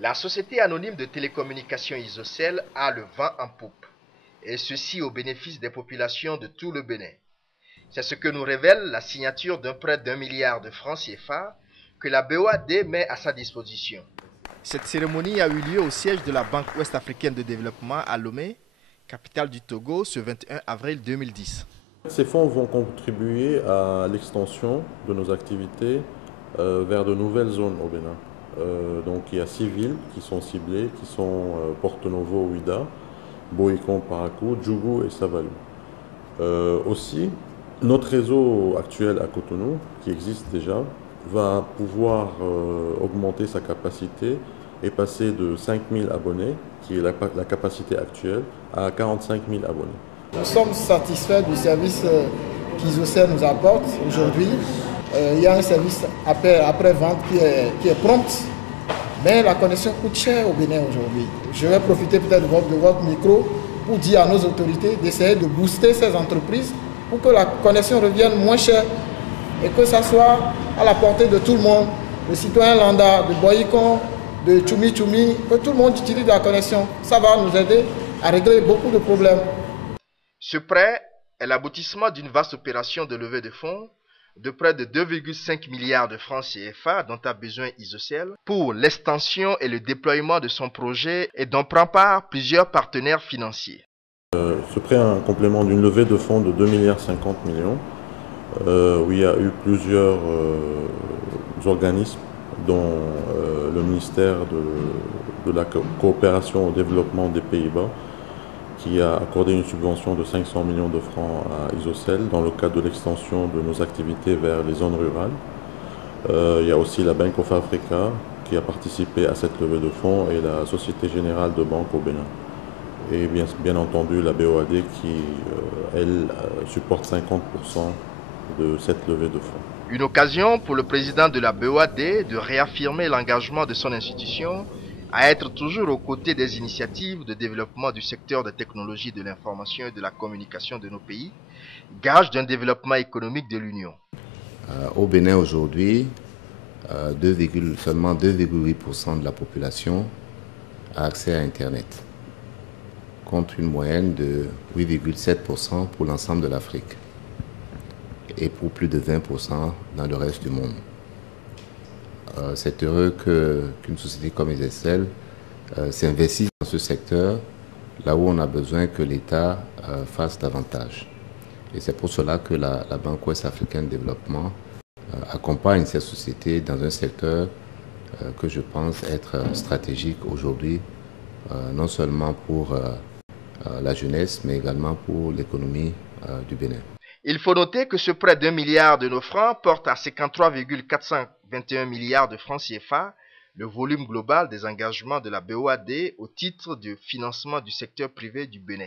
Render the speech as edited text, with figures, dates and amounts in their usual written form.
La société anonyme de télécommunications Isocel a le vent en poupe, et ceci au bénéfice des populations de tout le Bénin. C'est ce que nous révèle la signature d'un prêt d'1 milliard de francs CFA que la BOAD met à sa disposition. Cette cérémonie a eu lieu au siège de la Banque ouest-africaine de développement à Lomé, capitale du Togo, ce 21 avril 2010. Ces fonds vont contribuer à l'extension de nos activités vers de nouvelles zones au Bénin. Donc il y a 6 villes qui sont ciblées, qui sont Porto Novo, Ouida, Boïcon, Parakou, Djougou et Savalou. Aussi, notre réseau actuel à Cotonou, qui existe déjà, va pouvoir augmenter sa capacité et passer de 5 000 abonnés, qui est la capacité actuelle, à 45 000 abonnés. Nous sommes satisfaits du service qu'Isocel nous apporte aujourd'hui. Il y a un service après-vente qui est prompt, mais la connexion coûte cher au Bénin aujourd'hui. Je vais profiter peut-être de votre micro pour dire à nos autorités d'essayer de booster ces entreprises pour que la connexion revienne moins chère et que ça soit à la portée de tout le monde, le citoyen lambda, de Boïcon, de Tchoumi Tchoumi, que tout le monde utilise la connexion. Ça va nous aider à régler beaucoup de problèmes. Ce prêt est l'aboutissement d'une vaste opération de levée de fonds de près de 2,5 milliards de francs CFA dont a besoin Isocel pour l'extension et le déploiement de son projet et dont prend part plusieurs partenaires financiers. Ce prêt est un complément d'une levée de fonds de 2,50 milliards où il y a eu plusieurs organismes dont le ministère de la coopération au développement des Pays-Bas qui a accordé une subvention de 500 millions de francs à Isocel dans le cadre de l'extension de nos activités vers les zones rurales. Il y a aussi la Bank of Africa qui a participé à cette levée de fonds et la Société Générale de Banque au Bénin. Et bien entendu la BOAD qui, elle, supporte 50% de cette levée de fonds. Une occasion pour le président de la BOAD de réaffirmer l'engagement de son institution à être toujours aux côtés des initiatives de développement du secteur des technologies de l'information et de la communication de nos pays, gage d'un développement économique de l'Union. Au Bénin aujourd'hui, seulement 2,8% de la population a accès à Internet, contre une moyenne de 8,7% pour l'ensemble de l'Afrique et pour plus de 20% dans le reste du monde. C'est heureux qu'une société comme Isocel s'investisse dans ce secteur, là où on a besoin que l'État fasse davantage. Et c'est pour cela que la Banque ouest-africaine de développement accompagne cette société dans un secteur que je pense être stratégique aujourd'hui, non seulement pour la jeunesse, mais également pour l'économie du Bénin. Il faut noter que ce prêt d'1 milliard de nos francs porte à 53,421 milliards de francs CFA le volume global des engagements de la BOAD au titre du financement du secteur privé du Bénin.